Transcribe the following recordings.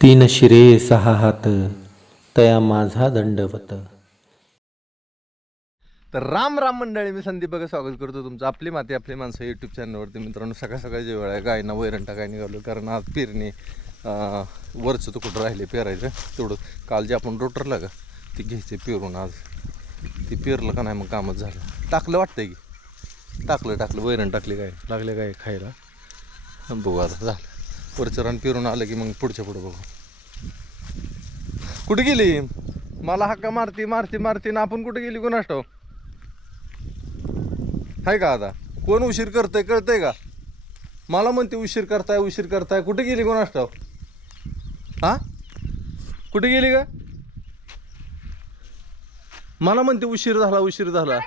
तीन शिरे सहा हात तया माझा दंडवत. तर राम राम मंडळी मी संदीप बघा स्वागत करतो तुमचं आपली माती आपली माणसं यूट्यूब चॅनलवरती मित्रांनो सकाळ सकाळची वेळ आहे. गायना वैरण काय निघालो? कारण आज पेरणी वरचं तर कुठं राहिले पेरायचं? तेवढं काल जे आपण रोटरला का ते घ्यायचे पेरून आज. ते पेरलं का नाही मग कामच झालं. टाकलं वाटतंय की. टाकलं टाकलं. वैरण टाकली काय? लागले काय खायला? बघू आता झालं. वरचं रान पेरून आलं की मग पुढच्या पुढं बघू. कुठे गेली? मला हक्का मारती मारती मारती ना आपण कुठे गेली? कोणास ठाऊक आहे का आता? कोण उशीर करतंय कळतंय का? मला म्हणते उशीर करताय उशीर करताय. कुठे गेली कोण असतो? हा? कुठे गेली का मला म्हणते उशीर झाला उशीर झाला.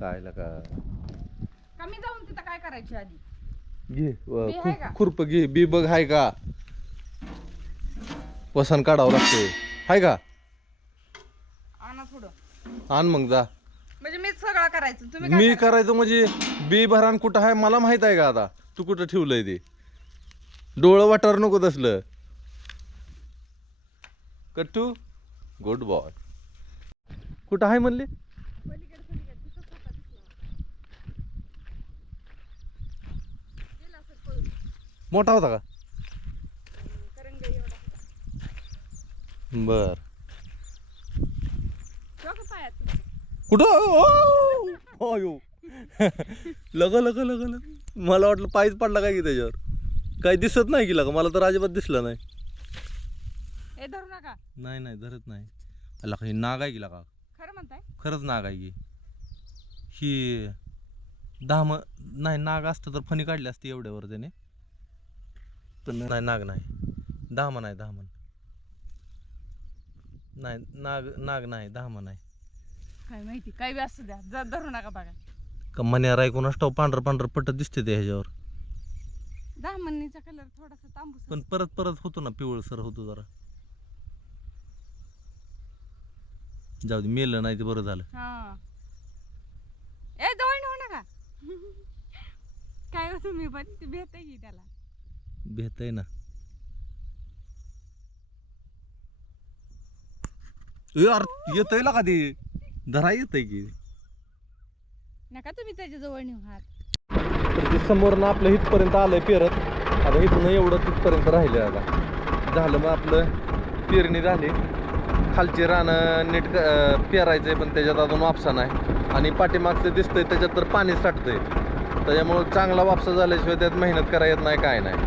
काय का? कमी जाऊन तिथं काय करायची आधी? घे बी आहे का? खुरप घे. बी बघ हाय का? वसन काढावं लागते हाय का? आणा थोडं आण मग जा. म्हणजे मीच सगळं करायचं. तुम्ही काय मी करा? करायचं म्हणजे बी भरान कुठं आहे मला माहीत आहे का आता? तू कुठं ठेवलंय ते? डोळं वाटार नको तसलं. कट्टू गुड बॉय कुठं आहे म्हणले पलीकडे, पलीकडे, तिथंच होता दिसला. गेला असेल पळून. मोठा होता का. बर? कुठं? अयो. लग लग लग लग. मला वाटलं पायच पडला काय की त्याच्यावर? काही दिसत नाही की लगा. मला तर अजिबात दिसलं नाही. नाही नाही धरत नाही. अला काही नाग आहे की लगा? खरं म्हणताय? खरंच नाग आहे की. ही दहा नाही नाग असतं तर फणी काढली असती एवढ्यावर त्याने. पण नाही नाग नाही. दहा नाही दहा नाही नाग नाग नाही दहा नाही काय माहिती काय बी असू द्या जर धरू नका बघा. का मन्यार ऐकून असतो पांढरं पांढरं पटत दिसते ते ह्याच्यावर. दहा मन्नीचा कलर थोडासा तांबूस पण परत परत होतो ना पिवळसर होतो जरा. जाऊ दे मेलं नाही ते बरं झालं. हा. ए जवळ नेऊ नका. काय हो तुम्ही पण ते भेट की त्याला. भेटय ना. यार येतय का ते धरा येतय की. नका तुम्ही त्याच्याजवळ नेऊ हात. तर ते समोरनं आपलं इथपर्यंत आलंय पेरत. आता इथनं एवढं तिथपर्यंत राहिले आता. झालं मग आपलं पेरणी झाली. खालची रानं नीट अं, पेरायचंय पण त्याच्यात अजून वापसा नाही. आणि पाठीमागचं दिसतंय त्याच्यात तर पाणी साठतंय. त्याच्यामुळं चांगला वापसा झाल्याशिवाय त्यात मेहनत करा येत नाही काय नाही.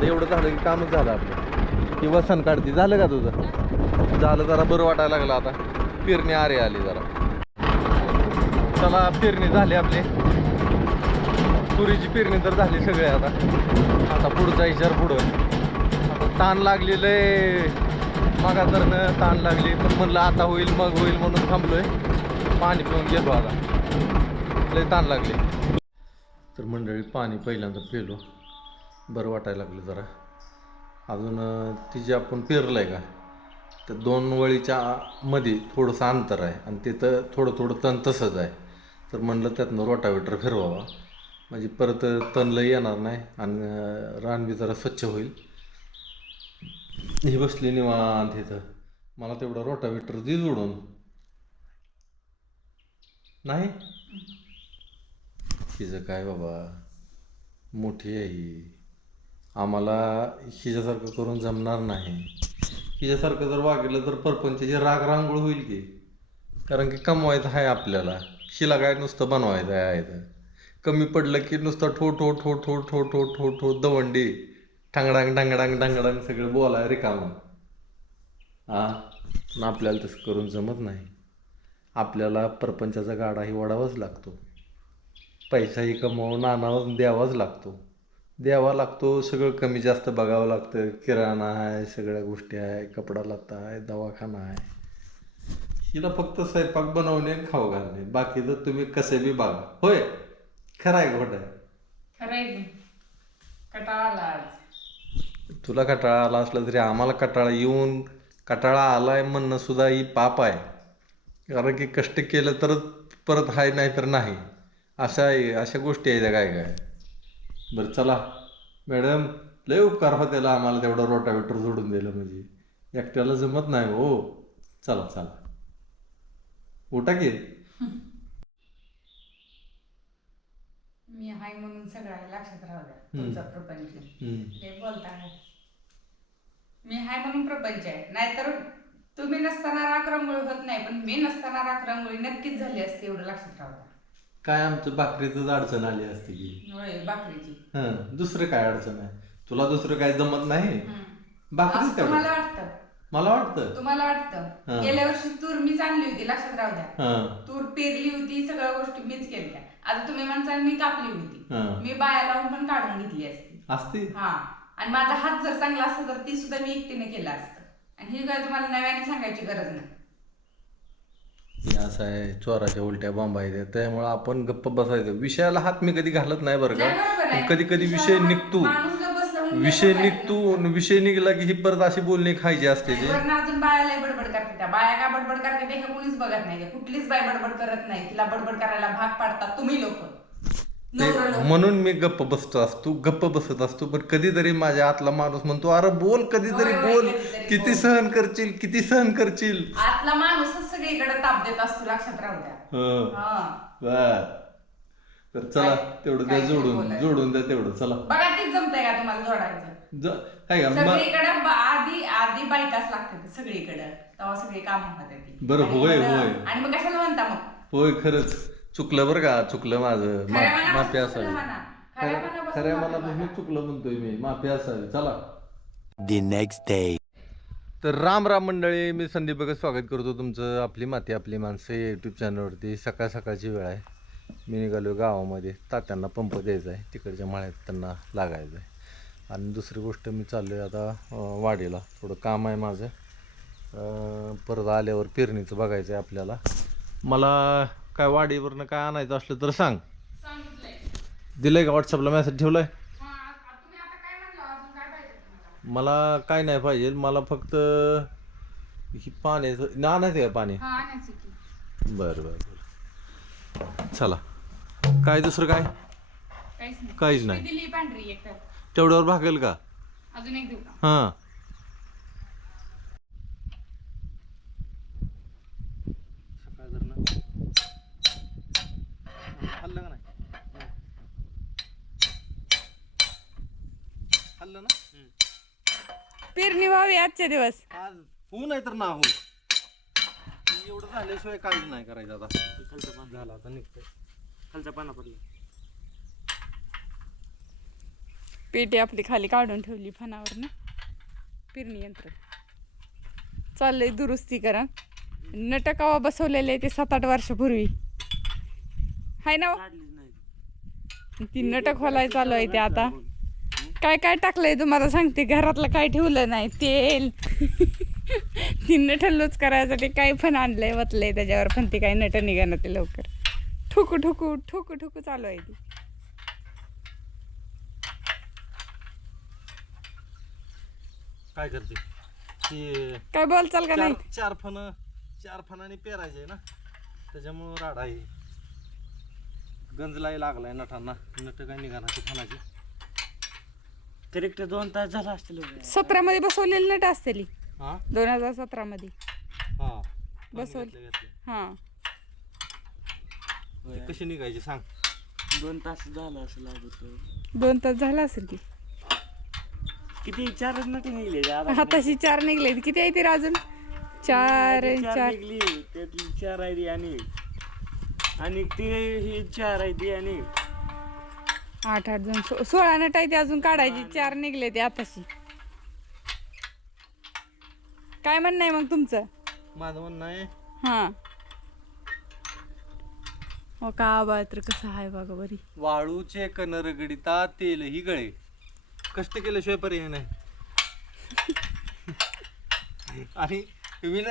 आता एवढं झालं की कामच झालं आपलं. की वसन काढती. झालं का तुझं? झालं जरा बरं वाटायला लागलं आता. पेरणी आरे आली जरा. चला पेरणी झाली आपली. तुरीची पेरणी तर झाली सगळे आता. आता पुढचा विचार पुढं. आता ताण लागलेलं आहे मगा तर ताण लागली पण म्हणलं आता होईल मग होईल म्हणून थांबलोय. पाणी पिऊन गेलो आता. लय ताण लागले. तर मंडळी पाणी पहिल्यांदा पिलो. बरं वाटायला लागलं जरा. अजून ती जी आपण पेरलं आहे का तर दोन वळीच्या मध्ये थोडंसं अंतर आहे आणि तिथं थोडं थोडं तण तसंच आहे. तर म्हणलं त्यातनं रोटावेटर फिरवावा. म्हणजे परत तणलं येणार नाही आणि रान बी जरा स्वच्छ होईल. ही बसली निवांत इथं. मला तेवढं रोटावेटर दे जोडून. नाही? हिचं काय बाबा मोठी आहे ही. आम्हाला हिच्यासारखं करून जमणार नाही. हिच्यासारखं जर वागलं तर परपंचाची राग रांगोळ होईल की. कारण की कमवायचं आहे आपल्याला. हिला काय नुसतं बनवायचं आहे तर कमी पडलं की नुसतं ठो ठो ठो ठो ठो ठो ठो ठो दवंडी. ठांगडांग ढांगडांग ढांगडांग सगळं बोलाय रिकामं. हा पण आपल्याला तसं करून जमत नाही. आपल्याला परपंचाचा गाडाही वाढावाच लागतो. पैसाही कमवून आणावाच द्यावाच लागतो. द्यावा लागतो सगळं कमी जास्त बघावं लागतं. किराणा आहे सगळ्या गोष्टी आहे कपडा लत्ता आहे दवाखाना आहे. हिला फक्त स्वयंपाक बनवणे आणि खाऊ घालणे. बाकीचं तुम्ही कसे बी बघा. होय? खरं आहे. खोटं आहे तुला कटाळा आला असला तरी आम्हाला कटाळा येऊन कटाळा आलाय म्हणणं सुद्धा ही पाप आहे. कारण की कष्ट केलं तरच परत हाय नाही तर नाही. अशा अशा गोष्टी आहेत काय काय बरं चला. मॅडम लय उपकार होत्याला आम्हाला तेवढा रोटावेटर जोडून दिलं म्हणजे. एकट्याला जमत नाही हो. चला चला. उठा की. मी हाय म्हणून सगळ्या लक्षात राहू द्या. तुमचा प्रपंच. हम्म. हे बोलता आहे मी हाय म्हणून प्रपंच आहे. नाहीतर तुम्ही नसताना राख रांगोळी होत नाही पण मी नसताना राख रांगोळी नक्कीच झाली असते एवढं लक्षात राहू द्या. काय आमचं भाकरीच अडचण आली असते की? होय हं दुसरं काय अडचण आहे? तुला दुसरं काय जमत नाही. भाकरीच असं तुम्हाला वाटतं? मला वाटतं. तुम्हाला हा. वाटतं गेल्या वर्षी तूर मी चांगली होती लक्षात राहू द्या. हं. तूर पेरली होती सगळ्या गोष्टी मीच केल्या आता तुम्ही म्हणसाल मी कापली होती. हं. मी बाया लावून पण काढून घेतली असती. असते? हा. आणि माझा हात जर चांगला असता तर ती सुद्धा मी एकटीने केला असतं. आणि ही काय तुम्हाला नव्याने सांगायची गरज नाही. असं आहे चोराच्या उलट्या बॉम्बा आहेत त्यामुळे आपण गप्प बसायचं. विषयाला हात मी कधी घालत नाही बरं. का. कधी कधी विषय निघतो. विषय निघतो विषय निघला की ही परत अशी बोलणी खायची असते ते. वरनं अजून बायाला बडबड करते त्या. बाया का बडबड करते ते हे कोणीच बघत नाही. कुठलीच बाय बडबड करत नाही. तिला बडबड करायला भाग पाडतात तुम्ही लोक. ते म्हणून मी गप्प बसतो असतो गप्प बसत असतो पण कधीतरी माझ्या आतला माणूस म्हणतो अरे बोल कधीतरी बोल किती. सहन करशील किती सहन करशील? आतला माणूसच सगळीकडे ताप देत असतो लक्षात राहू द्या. हं. हा. तर चला तेवढं द्या जोडून? जोडून द्या तेवढं चला. बघा तीच जमतंय का तुम्हाला जोडायचं? काय का? सगळीकडे आधी आधी बायकाच लागते सगळीकडे. तेव्हा सगळी काम होतात ती बरं, होय, होय. आणि मग कशाला म्हणता मग? होय खरंच. चुकलं बरं का चुकलं माझं. मा- माफी असावी. खऱ्या खऱ्या मनापासून मागा. चुकलं म्हणतोय मी. माफी असावी. चला. The next day. तर राम राम मंडळी मी संदीप बघत स्वागत करतो तुमचं. आपली माती आपली माणसं या यूट्यूब चॅनलवरती सकाळ सकाळची वेळ आहे. मी निघालो गावामध्ये. तात्यांना पंप द्यायचा आहे. तिकडच्या माळ्यात त्यांना लागायचं आहे. आणि दुसरी गोष्ट मी चाललो आहे आता अं, वाडीला. थोडं काम आहे माझं. अं, परत आल्यावर पेरणीचं बघायचं आहे आपल्याला. मला काय वाडीवरनं काय आणायचं असलं तर सांग. दिलंय का व्हॉट्सअपला मेसेज ठेवलाय? मला काय नाही पाहिजे. मला फक्त ही पाण्याचं ना आणायचं का पाणी? हा बरं बरं बरं. चला. काय दुसरं काय? काहीच नाही. तेवढ्यावर भागेल का? अजून एक देऊ का? हां हल्लं का नाही हल्लं ना? पेरणी व्हावी आजचे दिवस. आज होऊ नाही तर ना हो एवढं झाल्याशिवाय काहीच नाही करायचं आता. खालचा पान झाला आता निघतंय. खालच्या पाना पडलं. पेटी आपली खाली काढून ठेवली फणावर ना पेरणी यंत्र. चाललंय दुरुस्ती करा. नटकावा बसवलेले ते सात आठ वर्षापूर्वी. हाय ना हो? ती नटक खोलाय चालू आहे ते आता. काय काय टाकलंय तुम्हाला सांगते घरातलं काय ठेवलं नाही? तेल. ती नट लूच करायसाठी काय पण आणलंय वतलंय त्याच्यावर पण ती काय नट निघाणं ते लवकर. ठुकू ठुकू ठुकू ठुकू चालू आहे ती. काय करते? ती काय बोलचाल का नाही? चार चार फण चार फणाने पेरायचे ना त्याच्यामुळं राडा आहे. गंजलाही लागलाय नटांना. नट काय निघाणार ते फणाची. करेक्ट दोन तास झाला असतील वगैरे. सतरामध्ये बसवलेली नट असतेली. हा? दोन हजार सतरामध्ये. हा. बसवली. घेतले, घेतले. हां. ती कशी निघायची सांग. दोन तास झाला असेल अगोदर. दोन तास झाला असेल की. किती चारच नटी निघले आता. हाताशी चार निघले किती आहे ते अजून? चार चार चार. निघली. त्यातली चार आहे ती आणि आणि ते ही चार आहे ती आणि आठ आठ दोन सो- सोळा नट आहे ते अजून काढायची चार निघले ते आताशी. काय म्हणणं आहे मग तुमचं? माझं म्हणणं आहे. हा. हो का आबा तर कसं आहे बघा बरी. वाळूचे कनर गडिता तेल ही गळे. कष्ट केल्याशिवाय पर्याय नाही. आणि विन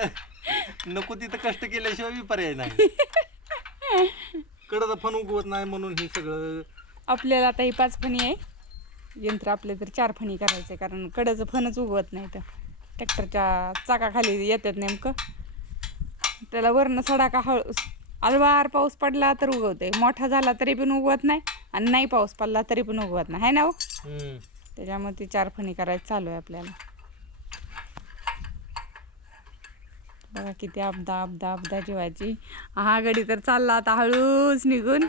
नको तिथं कष्ट केल्याशिवाय बी पर्याय नाही. कडचं फण उगवत नाही म्हणून हे सगळं आपल्याला आता ही पाच फणी आहे. यंत्र आपले तर चार फणी करायचे कारण कडचं फणच उगवत नाही तर. ट्रॅक्टरच्या चाकाखाली येतात नेमकं. त्याला वरनं सडाका हळू अलवार पाऊस पडला तर उगवते. मोठा झाला तरी पण उगवत नाही आणि नाही पाऊस पडला तरी पण उगवत नाही. है ना हो. त्याच्यामुळे ते चार फणी करायचं चालू आहे आपल्याला. बघा किती अपदा अपदा अपदा जीवाची हा गडी तर चालला आता हळूच निघून.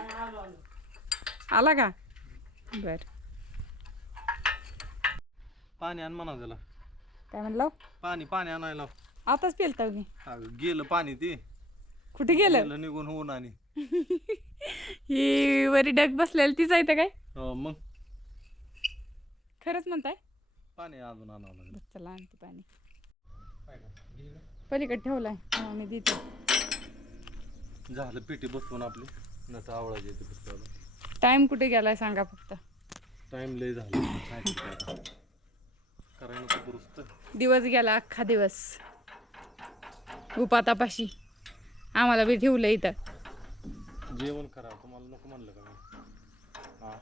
आला का? बर. पाणी आण म्हणा त्याला. काय म्हणलं? पाणी पाणी आणायला आताच पेलता की अगं, गेलं पाणी ते. कुठे गेलं? गेलं निघून होऊन आणि. ही वरी डग बसलेली तीच आहे तर काय? हो, मग. खरंच म्हणताय? पाणी अजून आणावं लागेल. चला आणते पाणी. पलीकडे ठेवलाय. हा मी देते. झालं पिठी बसवून आपली. नसं आवडायची येते पुस्तकाला टाइम कुठे गेलाय सांगा फक्त. टाइम लय झाला. काय करता आता? करायला नको दुरुस्त. दिवस गेला अख्खा दिवस. उपातापाशी. आम्हाला बी ठेवलं इथं. जेवण करा. तुम्हाला नको म्हणलं का मी? हा.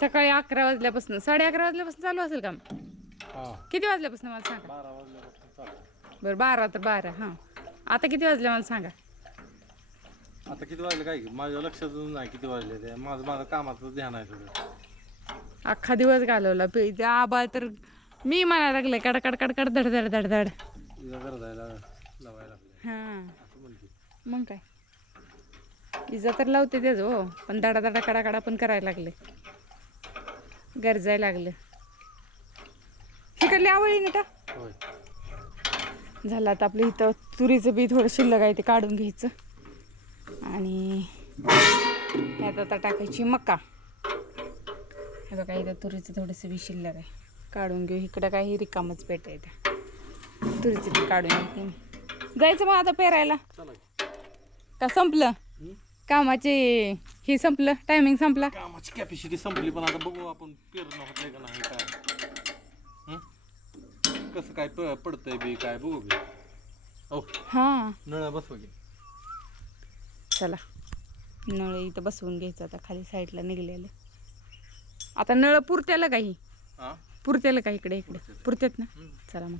सकाळी अकरा वाजल्यापासून. साडे अकरा वाजल्यापासून चालू असेल काम? हा. किती वाजल्यापासून मला सांगा? बारा वाजल्यापासून चालू. बरं बारा तर बारा. हां. आता किती वाजले मला सांगा? आता किती वाजले काय? माझ्या लक्षातच नाही किती वाजले ते. माझं माझं कामाचं ध्यान आहे सगळं. अख्खा दिवस घालवला पे ते आबाळ तर मी म्हणायला लागले कड कड कड कड धड धड धड धड. तिला गरजायला लावायला लागले. हां. असं म्हणते. मग काय? इजा तर लावते त्याच हो पण दडा दडा कडा कडा पण करायला लागले. गरजायला लागलं. तिकडली आवळी ना का होय. झालं आता आपलं इथं तुरीचं बी थोडं शिल्लक आहे ते काढून घ्यायचं. आणि ह्यात आता टाकायची मका. हे बघा इथं तुरीचं थोडंसं बी शिल्लक आहे. काढून घेऊ. इकडं काही रिकामच पेट आहे त्या तुरीचं बी काढून घेते मी जायचं मग आता पेरायला. की. संपलं? कामाचे हे संपलं? टायमिंग संपला? कामाची कॅपॅसिटी संपली पण आता बघू आपण पेरणं होतंय का नाही काय? कसं काय पडतंय बी काय बघू बी. हो. हां. नळ्या बसवा चला नळ इथं बसवून घ्यायचं आता खाली साईडला निघलेलं. आता नळ पुरत्याला काही हा? पुरत्याला का इकडे इकडे? पुरत्यात ना. चला मग.